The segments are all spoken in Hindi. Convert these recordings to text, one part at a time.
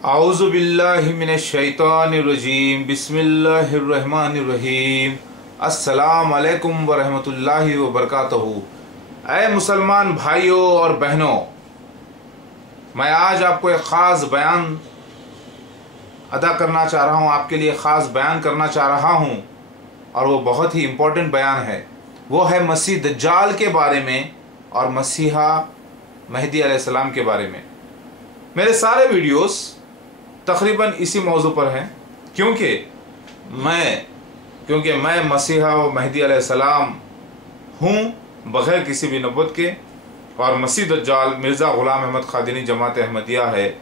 आऊज़ु बिल्लाहि मिनश शैतानिर रजीम बिस्मिल्लाहिर्रहमानिर्रहीम अस्सलाम वालेकुम वरहमतुल्लाहि वबरकातुहू। ऐ मुसलमान भाइयों और बहनों, मैं आज आपको एक ख़ास बयान अदा करना चाह रहा हूँ, आपके लिए ख़ास बयान करना चाह रहा हूँ और वो बहुत ही इम्पोर्टेंट बयान है। वो है मसीह दज्जाल के बारे में और मसीहा मेहदी अलैहिस्सलाम के बारे में। मेरे सारे वीडियोस तकरीबन इसी मौजू पर हैं, क्योंकि मैं मसीहा व मेहदी अलैहिस्सलाम हूँ बग़ैर किसी भी नबूवत के, और मसीह दज्जाल मिर्ज़ा ग़ुलाम अहमद क़ादिनी जमात अहमदिया है।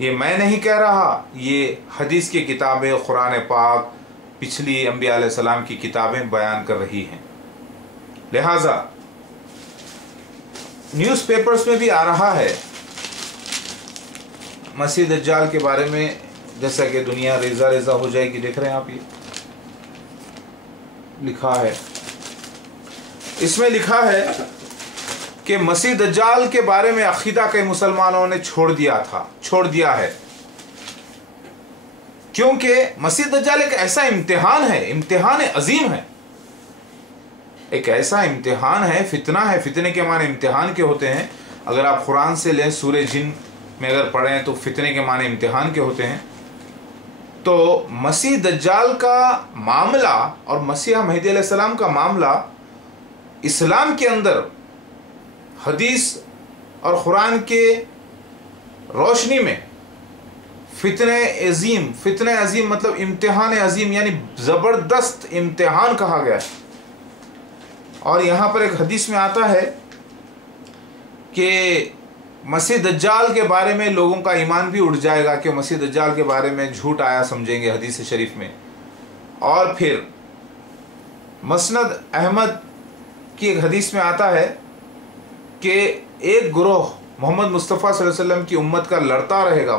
ये मैं नहीं कह रहा, ये हदीस की किताबें, कुरान पाक, पिछली अंबिया अलैहिस्सलाम की किताबें बयान कर रही हैं। लिहाजा न्यूज़पेपर्स में भी आ रहा है मसीह दज्जाल के बारे में, जैसा कि दुनिया रेज़ा रेज़ा हो जाएगी। देख रहे हैं आप, ये लिखा है, इसमें लिखा है कि मसीह दज्जाल के बारे में अकीदा कई मुसलमानों ने छोड़ दिया है, क्योंकि मसीह दज्जाल एक ऐसा इम्तिहान है, इम्तिहान अजीम है, एक ऐसा इम्तिहान है, फितना है। फितने के माने इम्तिहान के होते हैं। अगर आप कुरान से लें, सूरह जिन में अगर पढ़ें तो फितने के माने इम्तिहान के होते हैं। तो मसीह दज्जाल का मामला और मसीहा मेहदी अलैहिस्सलाम का मामला इस्लाम के अंदर हदीस और कुरान के रोशनी में फितने अजीम मतलब इम्तिहान अजीम, यानी ज़बरदस्त इम्तिहान कहा गया है। और यहाँ पर एक हदीस में आता है कि मसीह दज्जाल के बारे में लोगों का ईमान भी उठ जाएगा, कि मसीह दज्जाल के बारे में झूठ आया समझेंगे हदीस शरीफ में। और फिर मसनद अहमद की एक हदीस में आता है कि एक ग्रोह मोहम्मद मुस्तफ़ा सल्लल्लाहु अलैहि वसल्लम की उम्मत का लड़ता रहेगा,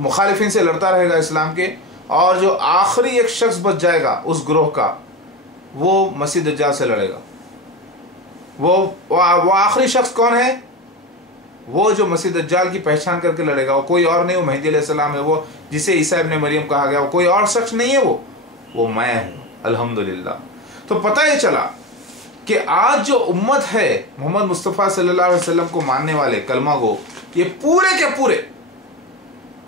मुखालिफिन से लड़ता रहेगा इस्लाम के, और जो आखिरी एक शख्स बच जाएगा उस ग्रोह का, वो मसीह दज्जाल से लड़ेगा। वो आखिरी शख्स कौन है? वो जो मसीह दज्जाल की पहचान करके लड़ेगा, वो कोई और नहीं, वो मेहदी अलैहिस्सलाम है। वो जिसे ईसा इब्ने मरियम कहा गया, वो कोई और शख्स नहीं है, वो मैं हूँ। अल्हम्दुलिल्लाह। तो पता ये चला कि आज जो उम्मत है मोहम्मद मुस्तफ़ा सल्लल्लाहु अलैहि वसल्लम को मानने वाले, कलमा गो, ये पूरे के पूरे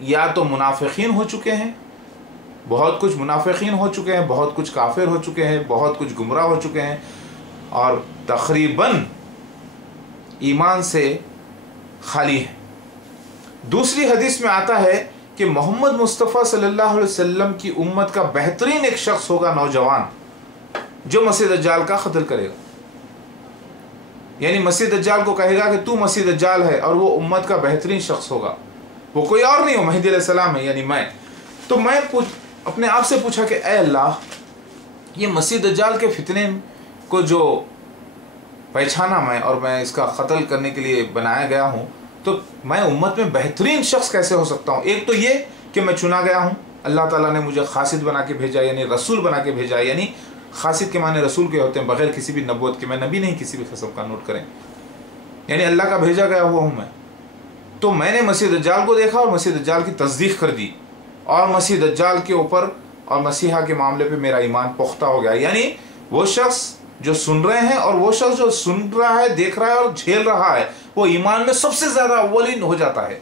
या तो मुनाफिकीन हो चुके हैं, बहुत कुछ मुनाफिकीन हो चुके हैं, बहुत कुछ काफिर हो चुके हैं, बहुत कुछ गुमराह हो चुके हैं, और तकरीबन ईमान से खाली है। दूसरी हदीस में आता है कि मोहम्मद मुस्तफ़ा सल्लल्लाहु अलैहि वसल्लम की उम्मत का बेहतरीन एक शख्स होगा, नौजवान, जो मसीह दज्जाल का कत्ल करेगा। यानी मसीह दज्जाल को कहेगा कि तू मसीह दज्जाल है, और वो उम्मत का बेहतरीन शख्स होगा, वो कोई और नहीं हो, मेहदी अलैहिस्सलाम है, यानी मैं। तो मैं अपने आप से पूछा कि ऐ अल्लाह, ये मसीह दज्जाल के फितने को जो पहचाना मैं, और मैं इसका कत्ल करने के लिए बनाया गया हूँ, तो मैं उम्मत में बेहतरीन शख्स कैसे हो सकता हूँ? एक तो ये कि मैं चुना गया हूँ, अल्लाह ताला ने मुझे खासिद बना के भेजा, यानी रसूल बना के भेजा। यानी खासिद के माने रसूल के होते हैं, बगैर किसी भी नबूवत के। मैं नबी नहीं किसी भी किस्म का, नोट करें, यानी अल्लाह का भेजा गया हुआ हूँ मैं। तो मैंने मसीह दज्जाल को देखा और मसीह दज्जाल की तस्दीक कर दी, और मसीह दज्जाल के ऊपर और मसीहा के मामले पे मेरा ईमान पुख्ता हो गया। यानी वो शख्स जो सुन रहे हैं और वो शख्स जो सुन रहा है, देख रहा है और झेल रहा है, वो ईमान में सबसे ज़्यादा अव्वलीन हो जाता है,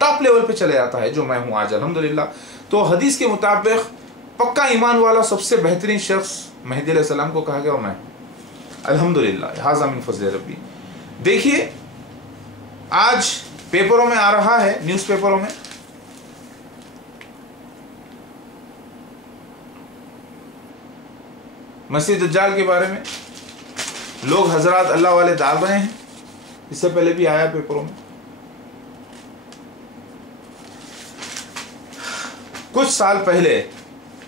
टॉप लेवल पे चले जाता है, जो मैं हूँ आज, अल्हम्दुलिल्लाह। तो हदीस के मुताबिक पक्का ईमान वाला सबसे बेहतरीन शख्स मेहदी अलैहिस्सलाम को कहा गया, और मैं, अल्हम्दुलिल्लाह, हाज़ा मिन फज़्ल रब्बी। देखिए, आज पेपरों में आ रहा है, न्यूज़पेपरों में, मसीह दज्जाल के बारे में लोग हजरात अल्लाह वाले डाल रहे हैं। इससे पहले भी आया पेपरों में। कुछ साल पहले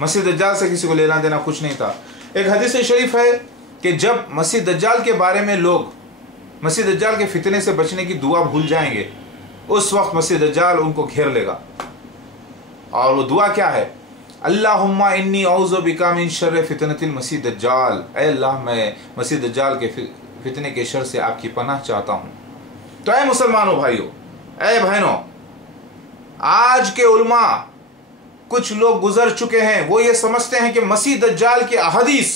मसीह दज्जाल से किसी को लेना देना कुछ नहीं था। एक हदीस शरीफ है कि जब मसीह दज्जाल के बारे में लोग मसीह दज्जाल के फितने से बचने की दुआ भूल जाएंगे, उस वक्त मसीह दज्जाल उनको घेर लेगा। और वो दुआ क्या है? अल्लाहुम्मा इन्नी औज़ु बिका मिन शर्रि फितनतिल मसीह दज्जाल। ऐ अल्लाह, मैं मसीह दज्जाल के फितने के शर से आपकी पनाह चाहता हूँ। तो ऐ मुसलमानों भाइयों, ऐ बहनों, आज के उलमा कुछ लोग गुजर चुके हैं, वो ये समझते हैं कि मसीह दज्जाल की अहदीस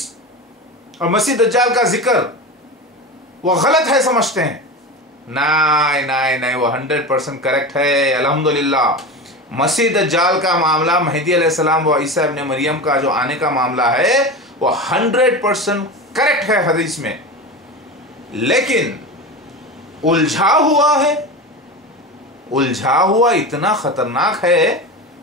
और मसीह दज्जाल का जिक्र वो गलत है समझते हैं। नहीं नहीं नहीं, वो 100% करेक्ट है। अल्हम्दुलिल्लाह, मसीह दज्जाल का मामला, मेहदी अलैहिस्सलाम व ईसा इब्न मरियम का जो आने का मामला है वो 100% करेक्ट है हदीस में, लेकिन उलझा हुआ है। उलझा हुआ इतना खतरनाक है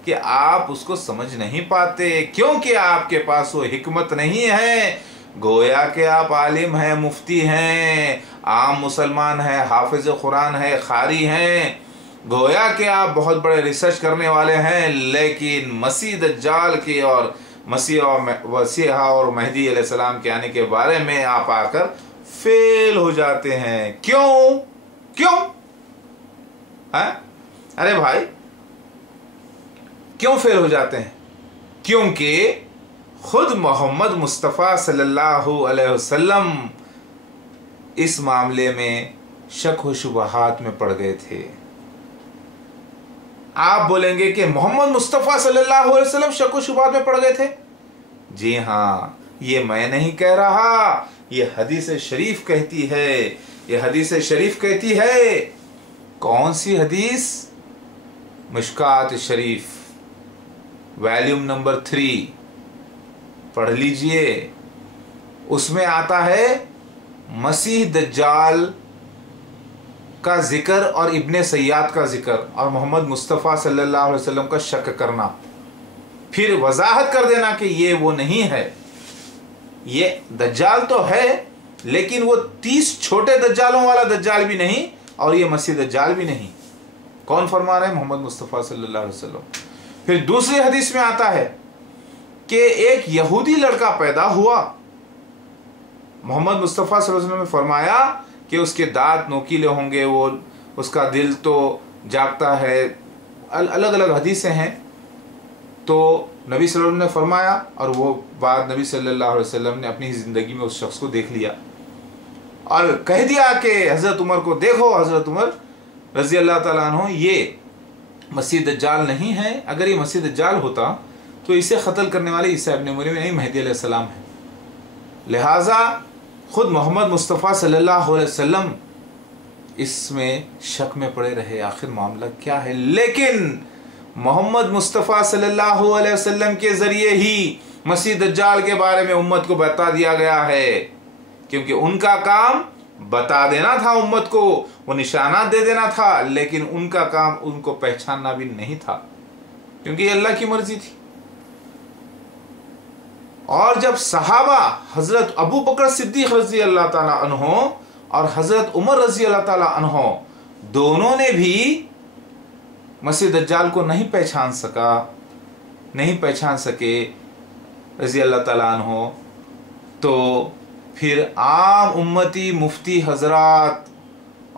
कि आप उसको समझ नहीं पाते, क्योंकि आपके पास वो हिकमत नहीं है। गोया के आप आलिम हैं, मुफ्ती हैं, आम मुसलमान हैं, हाफिज कुरान है, कारी हैं, गोया के आप बहुत बड़े रिसर्च करने वाले हैं, लेकिन मसीह दज्जाल की और मसीहा और मेहदी अलैहिस्सलाम के आने के बारे में आप आकर फेल हो जाते हैं। क्यों क्यों है? अरे भाई, क्यों फेल हो जाते हैं? क्योंकि खुद मोहम्मद मुस्तफ़ा सल्लल्लाहु अलैहि वसल्लम इस मामले में शक व शुबहात में पड़ गए थे। आप बोलेंगे कि मोहम्मद मुस्तफ़ा सल्लल्लाहु अलैहि वसल्लम शक व शुबहात में पड़ गए थे? जी हाँ, ये मैं नहीं कह रहा, ये हदीस शरीफ कहती है। ये हदीस शरीफ कहती है। कौन सी हदीस? मिशकात शरीफ वॉल्यूम नंबर 3 पढ़ लीजिए। उसमें आता है मसीह दज्जाल का जिक्र और इब्ने सय्याद का जिक्र और मोहम्मद मुस्तफ़ा सल्लल्लाहु अलैहि वसल्लम का शक करना, फिर वजाहत कर देना कि ये वो नहीं है। ये दज्जाल तो है, लेकिन वो 30 छोटे दज्जालों वाला दज्जाल भी नहीं और ये मसीह दज्जाल भी नहीं। कौन फरमा रहे हैं? मोहम्मद मुस्तफ़ा सल्लल्लाहु अलैहि वसल्लम। फिर दूसरी हदीस में आता है कि एक यहूदी लड़का पैदा हुआ। मोहम्मद मुस्तफ़ा सल्लल्लाहु अलैहि वसल्लम ने फरमाया कि उसके दांत नोकीले होंगे, वो उसका दिल तो जागता है। अलग अलग हदीसें हैं। तो नबी सल्लल्लाहु अलैहि वसल्लम ने फरमाया और वो बात नबी सल्लल्लाहु अलैहि वसल्लम ने अपनी ज़िंदगी में उस शख्स को देख लिया और कह दिया कि हज़रत उमर को देखो, हज़रत उमर रज़ी अल्लाह ताला अन्हु ये मसीह दज्जाल नहीं है। अगर ये मसीह दज्जाल होता तो इसे क़त्ल करने वाले ईसा इब्न मरियम नहीं, मेहदी अलैहिस्सलाम है। लिहाजा खुद मोहम्मद मुस्तफ़ा सल्लल्लाहु अलैहि वसल्लम इसमें शक में पड़े रहे, आखिर मामला क्या है। लेकिन मोहम्मद मुस्तफ़ा सल्लल्लाहु अलैहि वसल्लम के ज़रिए ही मसीह दज्जाल के बारे में उम्मत को बता दिया गया है, क्योंकि उनका काम बता देना था उम्मत को, वो निशानात दे देना था, लेकिन उनका काम उनको पहचानना भी नहीं था, क्योंकि अल्लाह की मर्जी थी। और जब सहाबा हज़रत अबू बकर सिद्दीक़ रज़ी अल्लाह ताला अन्हो और हज़रत उमर रज़ी अल्लाह ताला अन्हो दोनों ने भी मसीह दज्जाल को नहीं पहचान सके रज़ी अल्लाह ताला अन्हो, तो फिर आम उम्मती मुफ्ती हजरात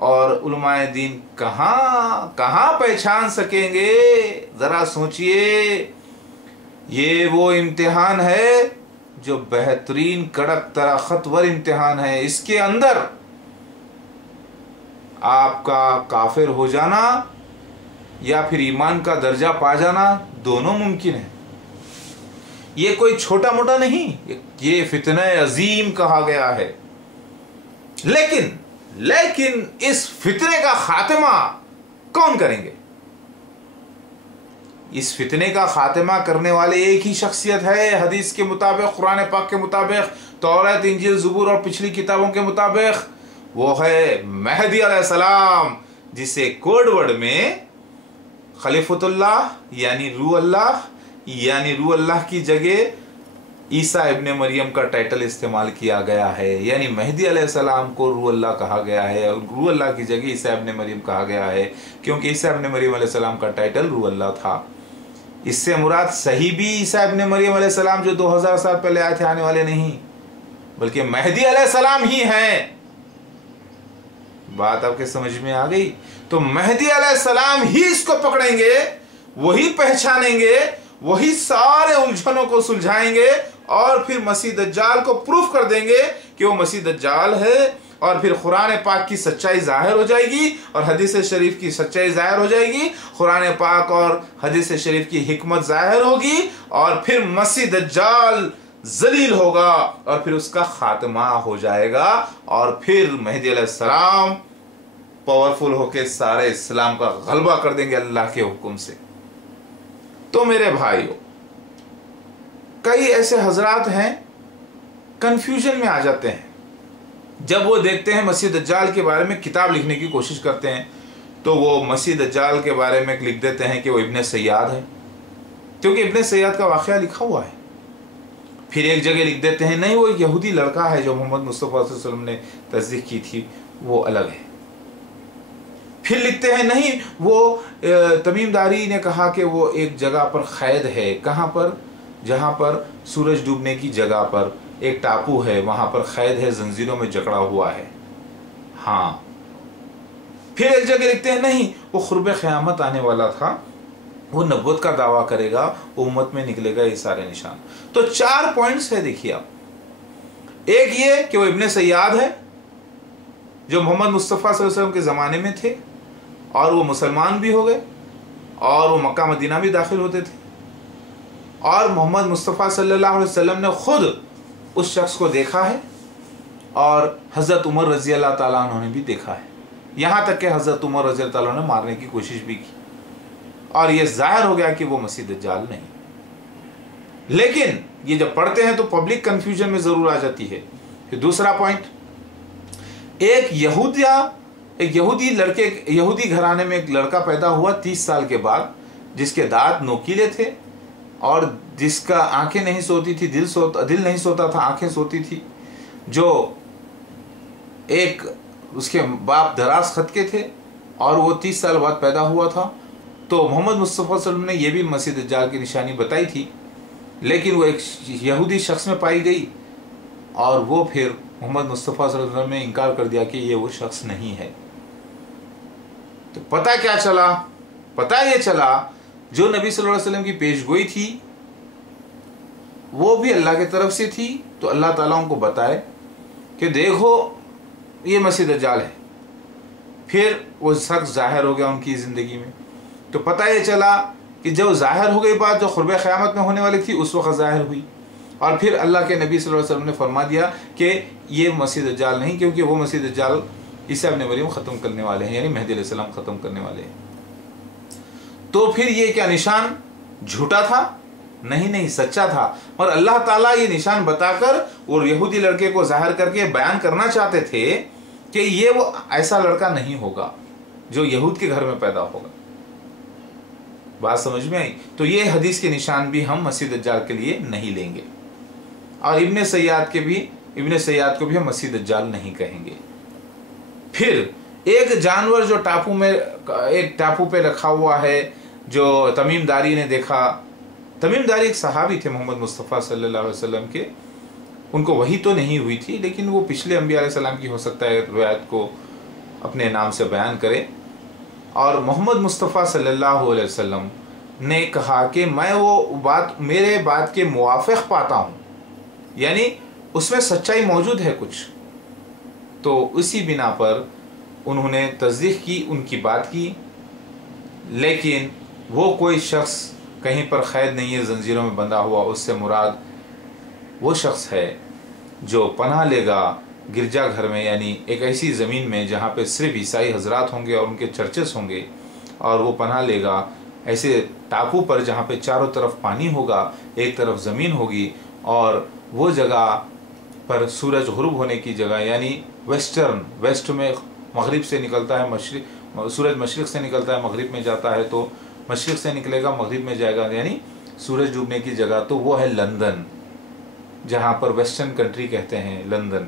और उलमाए दीन कहाँ पहचान सकेंगे? ज़रा सोचिए। ये वो इम्तिहान है जो बेहतरीन कड़क तराखतवर इम्तिहान है। इसके अंदर आपका काफिर हो जाना या फिर ईमान का दर्जा पा जाना दोनों मुमकिन है। ये कोई छोटा मोटा नहीं, ये फितना अजीम कहा गया है। लेकिन इस फितने का खात्मा कौन करेंगे? इस फितने का खात्मा करने वाले एक ही शख्सियत है। हदीस के मुताबिक, कुरान पाक के मुताबिक, तौरात, इंजील, ज़बूर और पिछली किताबों के मुताबिक वो है मेहदी अलैहिस्सलाम, जिसे कोड वर्ड में खलीफतुल्लाह यानी रूह अल्लाह की जगह ईसा इब्ने मरियम का टाइटल इस्तेमाल किया गया है। यानी मेहदी अलैहिस्सलाम को रूह अल्लाह कहा गया है और रूह अल्लाह की जगह ईसा इब्ने मरियम कहा गया है, क्योंकि ईसा इब्ने मरियम अलैहिस्सलाम का टाइटल रूह अल्लाह था। इससे मुराद सही भी ईसा इब्ने मरियम अलैहिस्सलाम जो 2000 साल पहले आए थे, आने वाले नहीं, बल्कि मेहदी अलैहिस्सलाम ही हैं। बात आपके समझ में आ गई? तो मेहदी अलैहिस्सलाम ही इसको पकड़ेंगे, वही पहचानेंगे, वही सारे उलझनों को सुलझाएंगे और फिर मसीह दज्जाल को प्रूफ कर देंगे कि वो मसीह दज्जाल है और फिर कुरान पाक की सच्चाई जाहिर हो जाएगी और हदीस शरीफ की सच्चाई जाहिर हो जाएगी, कुरान पाक और हदीस शरीफ की हिकमत जाहिर होगी और फिर मसीह दज्जाल जलील होगा और फिर उसका खात्मा हो जाएगा और फिर मेहदी अलैहिस्सलाम पावरफुल होके सारे इस्लाम का गलबा कर देंगे अल्लाह के हुक्म से। तो मेरे भाइयों, कई ऐसे हजरात हैं कंफ्यूजन में आ जाते हैं जब वो देखते हैं मसीह दज्जाल के बारे में किताब लिखने की कोशिश करते हैं, तो वो मसीह दज्जाल के बारे में लिख देते हैं कि वो इब्ने सैयाद है, क्योंकि इब्ने सैयाद का वाक़या लिखा हुआ है। फिर एक जगह लिख देते हैं नहीं, वो एक यहूदी लड़का है जो मोहम्मद मुस्तफ़ा सल्लल्लाहु अलैहि वसल्लम ने तस्दीक की थी, वो अलग है। फिर लिखते हैं नहीं, वो तमीमदारी ने कहा कि वो एक जगह पर कैद है। कहाँ पर? जहाँ पर सूरज डूबने की जगह पर एक टापू है, वहाँ पर कैद है, जंजीरों में जकड़ा हुआ है। हाँ। फिर एक जगह लिखते हैं नहीं, वो खुर्ब क़यामत आने वाला था, वो नबूवत का दावा करेगा, वो उम्मत में निकलेगा, ये सारे निशान। तो 4 पॉइंट्स है, देखिए आप। एक ये कि वो इब्ने सैयाद है जो मोहम्मद मुस्तफ़ा सल्लल्लाहु अलैहि वसल्लम के ज़माने में थे और वो मुसलमान भी हो गए और वो मक्का मदीना भी दाखिल होते थे और मोहम्मद मुस्तफ़ा सल्लल्लाहु अलैहि वसल्लम ने खुद उस शख्स को देखा है और हज़रत उमर रज़ी अल्लाह ताला अन्हु ने भी देखा है। यहाँ तक कि हज़रत उमर रज़ी अल्लाह ताला ने मारने की कोशिश भी की और ये जाहिर हो गया कि वो मसीह दज्जाल नहीं। लेकिन ये जब पढ़ते हैं तो पब्लिक कंफ्यूजन में ज़रूर आ जाती है। फिर दूसरा पॉइंट, एक यहूदी घराने में एक लड़का पैदा हुआ 30 साल के बाद, जिसके दांत नोकीले थे और जिसका आंखें नहीं सोती थी, दिल नहीं सोता था, आंखें सोती थी, जो एक उसके बाप दराज खत के थे और वो 30 साल बाद पैदा हुआ था। तो मोहम्मद मुस्तफ़ा सल्लल्लाहु अलैहि वसल्लम ने यह भी मसीह दज्जाल की निशानी बताई थी, लेकिन वो एक यहूदी शख्स में पाई गई और वो फिर मोहम्मद मुस्तफ़ा सल्लल्लाहु अलैहि वसल्लम ने इनकार कर दिया कि ये वो शख्स नहीं है। तो पता क्या चला? पता ये चला जो नबी सल्लल्लाहु अलैहि वसल्लम की पेशगोई थी वो भी अल्लाह की तरफ से थी। तो अल्लाह ताला उनको बताए कि देखो ये मसीह दज्जाल है। फिर वो शख्स जाहिर हो गया उनकी ज़िंदगी में। तो पता ये चला कि जब जाहिर हो गई बात जो खुर्ब क़यामत में होने वाली थी उस वक्त जाहिर हुई और फिर अल्लाह के नबी सल्लल्लाहु अलैहि वसल्लम ने फरमा दिया कि ये मसीह दज्जाल नहीं, क्योंकि वो मसीह दज्जाल ईसा इब्न मरियम ख़त्म करने वाले हैं, यानी मेहदी अलैहिस्सलाम ख़त्म करने वाले हैं। तो फिर ये क्या निशान झूठा था? नहीं, सच्चा था। और अल्लाह ताला ये निशान बताकर और यहूदी लड़के को जाहिर करके बयान करना चाहते थे कि ये वो ऐसा लड़का नहीं होगा जो यहूद के घर में पैदा होगा। बात समझ में आई? तो ये हदीस के निशान भी हम मसीह दज्जाल के लिए नहीं लेंगे और इब्ने सैयाद को भी हम मसीह दज्जाल नहीं कहेंगे। फिर एक जानवर जो एक टापू पे रखा हुआ है, जो तमीमदारी ने देखा। तमीमदारी एक सहाबी थे मोहम्मद मुस्तफ़ा सल्लल्लाहु अलैहि वसल्लम के, उनको वही तो नहीं हुई थी, लेकिन वो पिछले अंबिया अलैहिस्सलाम की हो सकता है रिवायत को अपने नाम से बयान करें। और मोहम्मद मुस्तफ़ा सल्लल्लाहु अलैहि वसल्लम ने कहा कि मैं वो बात मेरे बात के मुवाफ़िक़ पाता हूँ, यानी उसमें सच्चाई मौजूद है कुछ। तो उसी बिना पर उन्होंने तस्दीक़ की, उनकी बात की, लेकिन वो कोई शख्स कहीं पर क़ैद नहीं है, जंजीरों में बंधा हुआ। उससे मुराद वो शख्स है जो पनाह लेगा गिरजाघर में, यानी एक ऐसी ज़मीन में जहाँ पे सिर्फ ईसाई हजरात होंगे और उनके चर्चेस होंगे, और वो पनाह लेगा ऐसे टापू पर जहाँ पे चारों तरफ पानी होगा, एक तरफ ज़मीन होगी और वो जगह पर सूरज गुरूब होने की जगह, यानी वेस्ट में मगरिब से निकलता है, सूरज मशरिक़ से निकलता है, मगरिब में जाता है, तो मशरिक़ से निकलेगा मगरिब में जाएगा, यानी सूरज डूबने की जगह। तो वो है लंदन, जहाँ पर वेस्टर्न कंट्री कहते हैं लंदन,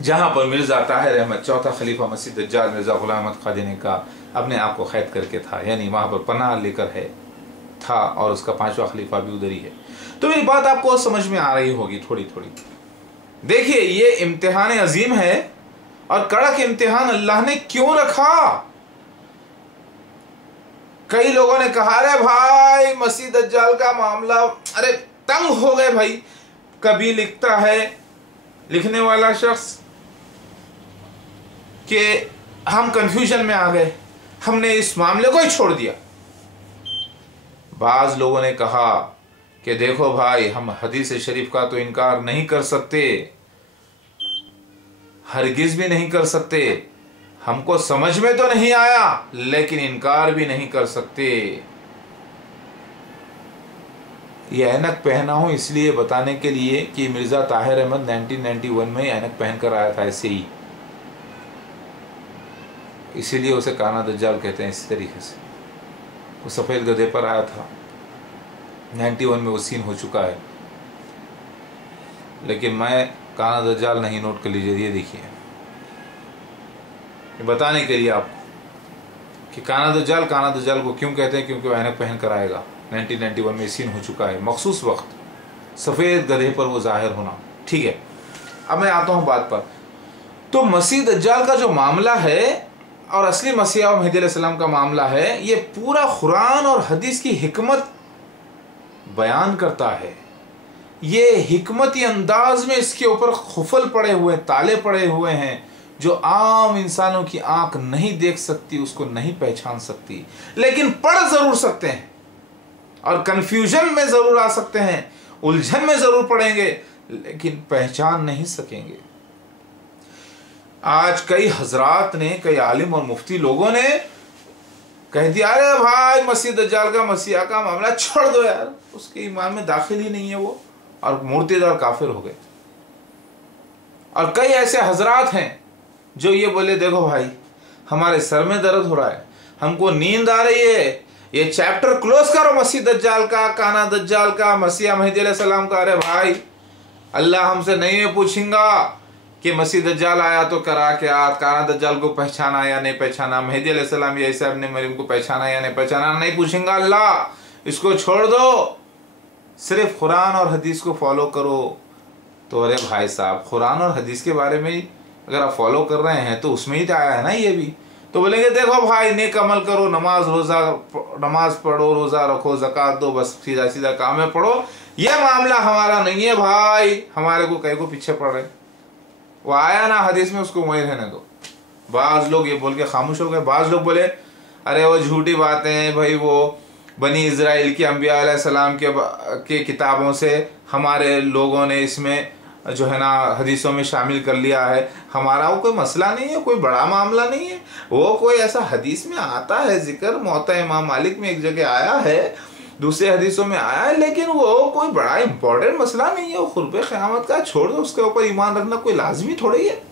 जहाँ पर मिर्ज़ा ताहिर अहमद चौथा खलीफा मसीह दज्जाल मिर्ज़ा ग़ुलाम अहमद क़ादियानी का अपने आप को क़ैद करके था, यानी वहाँ पर पनाह लेकर था और उसका 5वां खलीफा भी उधर ही है। तो मेरी बात आपको समझ में आ रही होगी थोड़ी थोड़ी। देखिए, ये इम्तिहान अजीम है और कड़क इम्तिहान अल्लाह ने क्यों रखा। कई लोगों ने कहा अरे भाई मसीह दज्जाल का मामला, अरे तंग हो गए भाई। कभी लिखता है लिखने वाला शख्स कि हम कंफ्यूजन में आ गए, हमने इस मामले को ही छोड़ दिया। बाज लोगों ने कहा कि देखो भाई, हम हदीस शरीफ का तो इनकार नहीं कर सकते, हरगिज भी नहीं कर सकते, हमको समझ में तो नहीं आया लेकिन इनकार भी नहीं कर सकते। ये ऐनक पहना हूं इसलिए बताने के लिए कि मिर्ज़ा ताहिर अहमद 1991 में ऐनक पहन कर आया था ऐसे ही, इसीलिए उसे काना दज्जाल कहते हैं। इसी तरीके से वो सफ़ेद गधे पर आया था, 91 में वो सीन हो चुका है। लेकिन मैं काना दज्जाल नहीं, नोट कर लीजिए, ये देखिए, ये बताने के लिए आपको कि काना दज्जाल को क्यों कहते हैं, क्योंकि वो ऐनक पहन कर आएगा। 1991 में सीन हो चुका है, मखसूस वक्त सफ़ेद गधे पर वो जाहिर होना। ठीक है, अब मैं आता हूँ बात पर। तो मसीह दज्जाल का जो मामला है और असली मसीहा और मेहदी अलैहिस्सलाम का मामला है, ये पूरा कुरान और हदीस की हिकमत बयान करता है। ये हिकमती अंदाज में इसके ऊपर खुफल पड़े हुए, ताले पड़े हुए हैं, जो आम इंसानों की आंख नहीं देख सकती, उसको नहीं पहचान सकती, लेकिन पढ़ जरूर सकते हैं और कंफ्यूजन में जरूर आ सकते हैं, उलझन में जरूर पड़ेंगे, लेकिन पहचान नहीं सकेंगे। आज कई हजरात ने, कई आलिम और मुफ्ती लोगों ने कह दिया, अरे भाई मसीह दज्जाल का, मसीहा का मामला छोड़ दो यार, उसके ईमान में दाखिल ही नहीं है वो, और मुर्तद काफिर हो गए। और कई ऐसे हजरात हैं जो ये बोले, देखो भाई हमारे सर में दर्द हो रहा है, हमको नींद आ रही है, ये चैप्टर क्लोज करो मसीह दज्जाल का, काना दज्जाल का, मसीहा मेहदी अलैहिस्सलाम का। अरे भाई, अल्लाह हमसे नहीं पूछेगा कि मसीह दज्जाल आया तो करा क्या, काना दज्जाल को पहचाना या नहीं पहचाना, मेहदी अलैहिस्सलाम या ईसा इब्न मरियम को पहचाना या नहीं पहचाना, नहीं पूछेगा अल्लाह। इसको छोड़ दो, सिर्फ कुरान और हदीस को फॉलो करो। तो अरे भाई साहब, कुरान और हदीस के बारे में अगर आप फॉलो कर रहे हैं तो उसमें ही तो आया है ना ये भी। तो बोलेंगे देखो भाई, नेक अमल करो, नमाज पढ़ो, रोज़ा रखो, ज़कात दो, बस सीधा सीधा काम में पढ़ो। ये मामला हमारा नहीं है भाई, हमारे को कहीं को पीछे पड़ रहे, वो आया ना हदीस में, उसको वहीं रहने दो। बाज़ लोग ये बोल के खामोश हो गए। बाज़ लोग बोले, अरे वो झूठी बातें हैं भाई, वो बनी इज़राइल की अंबिया अलैहिस्सलाम के किताबों से हमारे लोगों ने इसमें जो है ना हदीसों में शामिल कर लिया है, हमारा वो कोई मसला नहीं है, कोई बड़ा मामला नहीं है। वो कोई ऐसा हदीस में आता है जिक्र, मौता इमाम मालिक में एक जगह आया है, दूसरे हदीसों में आया है, लेकिन वो कोई बड़ा इंपॉर्टेंट मसला नहीं है। वो खुर्बे क़यामत का छोड़ दो, उसके ऊपर ईमान रखना कोई लाजमी थोड़ी है।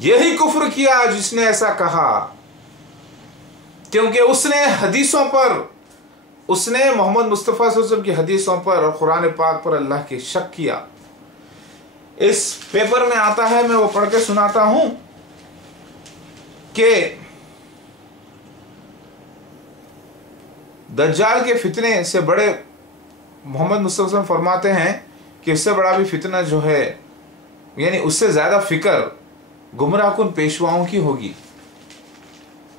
यही कुफ्र किया जिसने ऐसा कहा, क्योंकि उसने हदीसों पर, उसने मोहम्मद मुस्तफ़ा सल्लल्लाहु अलैहि वसल्लम की हदीसों पर और कुरान पाक पर अल्लाह की शक किया। इस पेपर में आता है, मैं वो पढ़ के सुनाता हूं कि दज्जाल के फितने से बड़े, मोहम्मद मुस्तफ़ा सल्लल्लाहु अलैहि वसल्लम फरमाते हैं कि इससे बड़ा भी फितना जो है, यानी उससे ज़्यादा फिक्र गुमराहकुन पेशवाओं की होगी।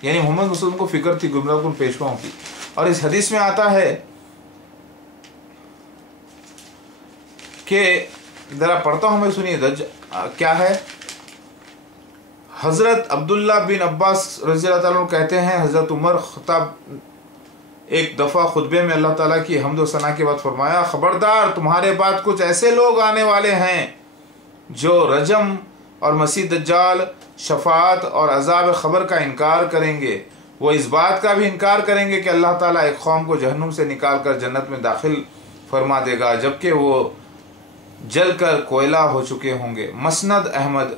यानी मोहम्मद मुस्तफ़ा को फिक्र थी गुमराहकुन पेशवाओं की। और इस हदीस में आता है कि, जरा पढ़ता हूं मैं, सुनिए क्या है। हज़रत अब्दुल्ला बिन अब्बास रज़ियल्लाहु ताला अन्हु कहते हैं, हज़रत उमर ख़त्ताब एक दफ़ा खुतबे में अल्लाह ताला की हम्द व सना के बाद फरमाया, ख़बरदार तुम्हारे बाद कुछ ऐसे लोग आने वाले हैं जो रजम और मसीह दज्जाल, शफाअत और अज़ाब ख़बर का इनकार करेंगे। वो इस बात का भी इनकार करेंगे कि अल्लाह ताला एक कौम को जहन्नुम से निकाल कर जन्नत में दाखिल फरमा देगा, जबकि वो जल कर कोयला हो चुके होंगे। मसनद अहमद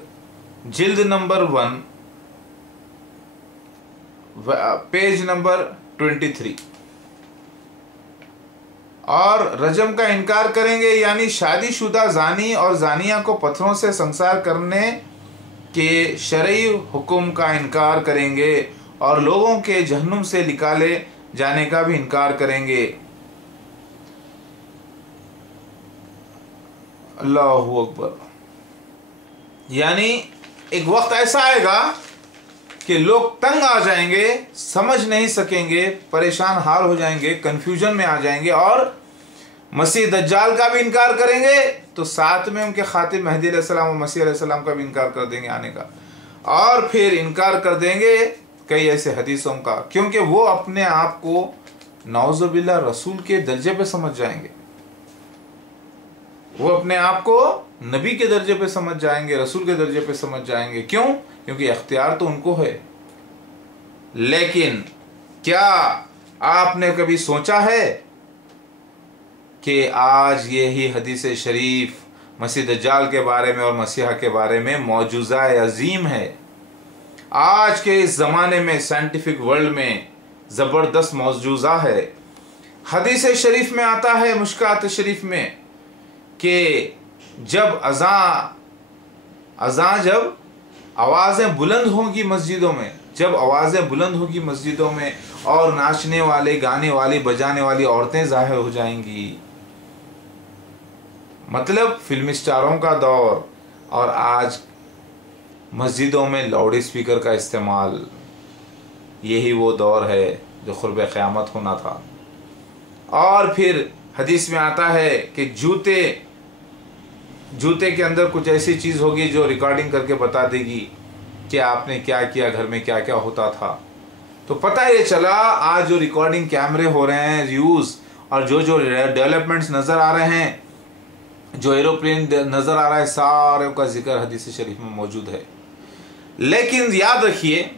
जिल्द नंबर 1 पेज नंबर 23। और रजम का इनकार करेंगे, यानी शादीशुदा जानी और जानिया को पत्थरों से संसार करने के शरई हुक्म का इनकार करेंगे और लोगों के जहन्नुम से निकाले जाने का भी इनकार करेंगे। अल्लाहु अकबर। यानी एक वक्त ऐसा आएगा कि लोग तंग आ जाएंगे, समझ नहीं सकेंगे, परेशान हाल हो जाएंगे, कंफ्यूजन में आ जाएंगे और मसीह दज्जाल का भी इनकार करेंगे, तो साथ में उनके खातिब मेहदी अलैहिस्सलाम और मसीह अलैहिस्सलाम का भी इनकार कर देंगे आने का। और फिर इनकार कर देंगे कई ऐसे हदीसों का, क्योंकि वो अपने आप को नौजुबिल्ला रसूल के दर्जे पे समझ जाएंगे, वो अपने आप को नबी के दर्जे पे समझ जाएंगे, रसूल के दर्जे पे समझ जाएंगे। क्यों? क्योंकि इख्तियार तो उनको है। लेकिन क्या आपने कभी सोचा है कि आज यही हदीस शरीफ मसीह दज्जाल के बारे में और मसीहा के बारे में मौजूज़ा अजीम है। आज के इस ज़माने में साइंटिफिक वर्ल्ड में ज़बरदस्त मौजूज़ा है। हदीस शरीफ में आता है, मुश्कात शरीफ में, कि जब अज़ां जब आवाज़ें बुलंद होंगी मस्जिदों में, जब आवाज़ें बुलंद होगी मस्जिदों में और नाचने वाले, गाने वाली, बजाने वाली औरतें ज़ाहिर हो जाएंगी। मतलब फिल्म स्टारों का दौर, और आज मस्जिदों में लाउड स्पीकर का इस्तेमाल, यही वो दौर है जो क़ुर्ब क़यामत होना था। और फिर हदीस में आता है कि जूते के अंदर कुछ ऐसी चीज़ होगी जो रिकॉर्डिंग करके बता देगी कि आपने क्या किया, घर में क्या क्या होता था। तो पता ये चला आज जो रिकॉर्डिंग कैमरे हो रहे हैं यूज़, और जो जो डेवलपमेंट्स नज़र आ रहे हैं, जो एरोप्लेन नज़र आ रहा है, सारे का जिक्र हदीस शरीफ में मौजूद है। लेकिन याद रखिए,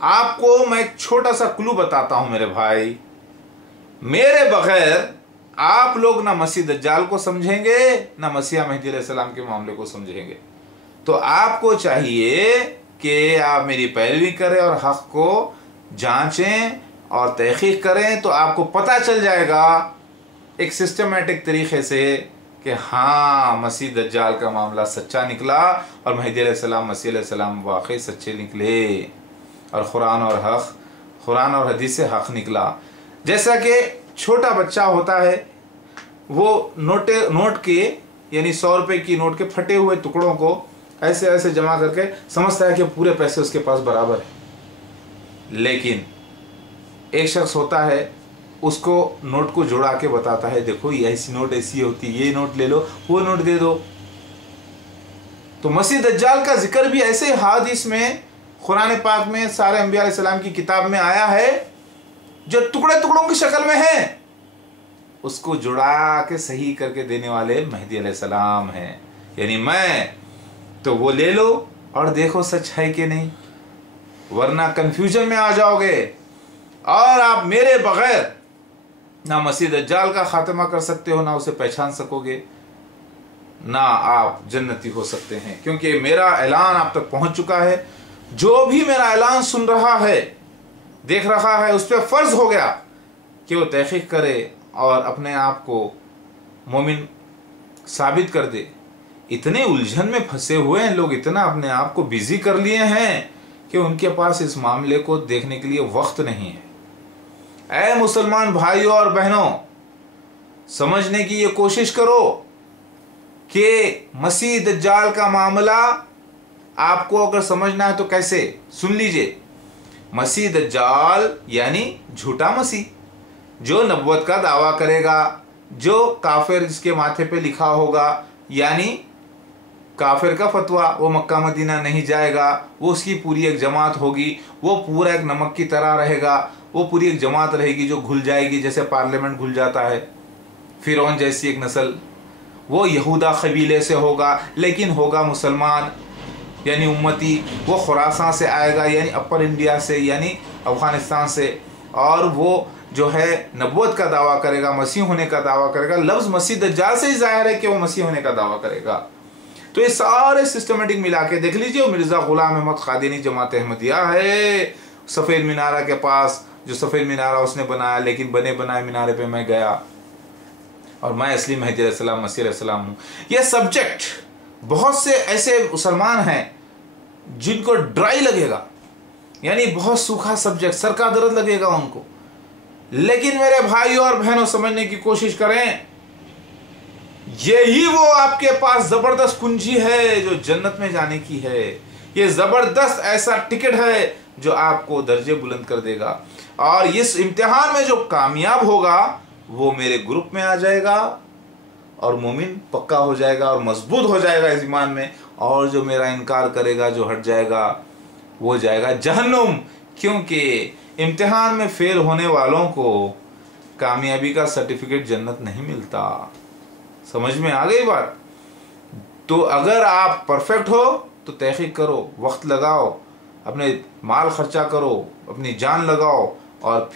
आपको मैं एक छोटा सा क्लू बताता हूं मेरे भाई, मेरे बगैर आप लोग ना मसीह दज्जाल को समझेंगे, ना मसीहा मेहदी अलैहिस्सलाम के मामले को समझेंगे। तो आपको चाहिए कि आप मेरी पैरवी करें और हक़ को जांचें और तहक़ीक़ करें, तो आपको पता चल जाएगा एक सिस्टमेटिक तरीक़े से कि हाँ, मसीह दज्जाल का मामला सच्चा निकला और मेहदी अलैहिस्सलाम, मसीह अलैहिस्सलाम वाकई सच्चे निकले, और कुरान और हदीस से हक़ निकला। जैसा कि छोटा बच्चा होता है, वो नोट के यानी 100 रुपये की नोट के फटे हुए टुकड़ों को ऐसे ऐसे जमा करके समझता है कि पूरे पैसे उसके पास बराबर है। लेकिन एक शख्स होता है, उसको नोट को जुड़ा के बताता है, देखो ये ऐसी नोट ऐसी होती, ये नोट ले लो, वो नोट दे दो। तो मसीह दज्जाल का जिक्र भी ऐसे हदीस में, कुरान पाक में, सारे अंबिया अलैहिस्सलाम की किताब में आया है, जो टुकड़े टुकड़ों की शक्ल में है, उसको जुड़ा के सही करके देने वाले मेहदी अलैहिस्सलाम हैं। यानी मैं तो वो ले लो और देखो सच है कि नहीं, वरना कंफ्यूजन में आ जाओगे और आप मेरे बगैर ना मसीह दज्जाल का खात्मा कर सकते हो, ना उसे पहचान सकोगे, ना आप जन्नती हो सकते हैं। क्योंकि मेरा ऐलान आप तक पहुंच चुका है। जो भी मेरा ऐलान सुन रहा है, देख रहा है, उस पर फ़र्ज हो गया कि वो तहक़ीक़ करे और अपने आप को मोमिन साबित कर दे। इतने उलझन में फंसे हुए हैं लोग, इतना अपने आप को बिजी कर लिए हैं कि उनके पास इस मामले को देखने के लिए वक्त नहीं है। ऐ मुसलमान भाइयों और बहनों, समझने की ये कोशिश करो कि मसीह दज्जाल का मामला आपको अगर समझना है तो कैसे, सुन लीजिए। मसीह दज्जाल यानी झूठा मसीह, जो नबुवत का दावा करेगा, जो काफिर जिसके माथे पे लिखा होगा, यानी काफिर का फतवा, वो मक्का मदीना नहीं जाएगा, वो उसकी पूरी एक जमात होगी, वो पूरा एक नमक की तरह रहेगा, वो पूरी एक जमात रहेगी जो घुल जाएगी, जैसे पार्लियामेंट घुल जाता है। फिरौन जैसी एक नस्ल, वो यहूदा कबीले से होगा, लेकिन होगा मुसलमान यानी उम्मती। वो खुरासान से आएगा यानी अपर इंडिया से, यानी अफ़गानिस्तान से, और वो जो है नबूवत का दावा करेगा, मसीह होने का दावा करेगा। लफ्ज़ मसीह दज्जाल से ही ज़ाहिर है कि वो मसीह होने का दावा करेगा। तो ये सारे सिस्टमेटिक मिला के देख लीजिए। मिर्ज़ा ग़ुलाम अहमद क़ादिनी जमात अहमदिया है, सफ़ेद मीनारा के पास, जो सफ़ेद मीनारा उसने बनाया, लेकिन बने बनाए मीनारे पे मैं गया और मैं असली मेहदी अलैहिस्सलाम, मसीह अलैहिस्सलाम हूँ। यह सब्जेक्ट बहुत से ऐसे मुसलमान हैं जिनको ड्राई लगेगा, यानी बहुत सूखा सब्जेक्ट, सर का दर्द लगेगा उनको। लेकिन मेरे भाइयों और बहनों, समझने की कोशिश करें, यही वो आपके पास जबरदस्त कुंजी है जो जन्नत में जाने की है। ये जबरदस्त ऐसा टिकट है जो आपको दर्जे बुलंद कर देगा। और इस इम्तिहान में जो कामयाब होगा वो मेरे ग्रुप में आ जाएगा और मोमिन पक्का हो जाएगा और मजबूत हो जाएगा इस ईमान में, और जो मेरा इनकार करेगा, जो हट जाएगा, वो जाएगा जहन्नुम। क्योंकि इम्तिहान में फेल होने वालों को कामयाबी का सर्टिफिकेट जन्नत नहीं मिलता। समझ में आ गई बात? तो अगर आप परफेक्ट हो तो तहकीक करो, वक्त लगाओ, अपने माल खर्चा करो, अपनी जान लगाओ और